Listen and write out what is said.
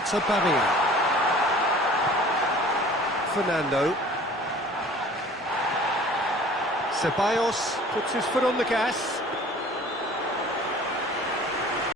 It's Aubameyang. Fernando. Ceballos puts his foot on the gas.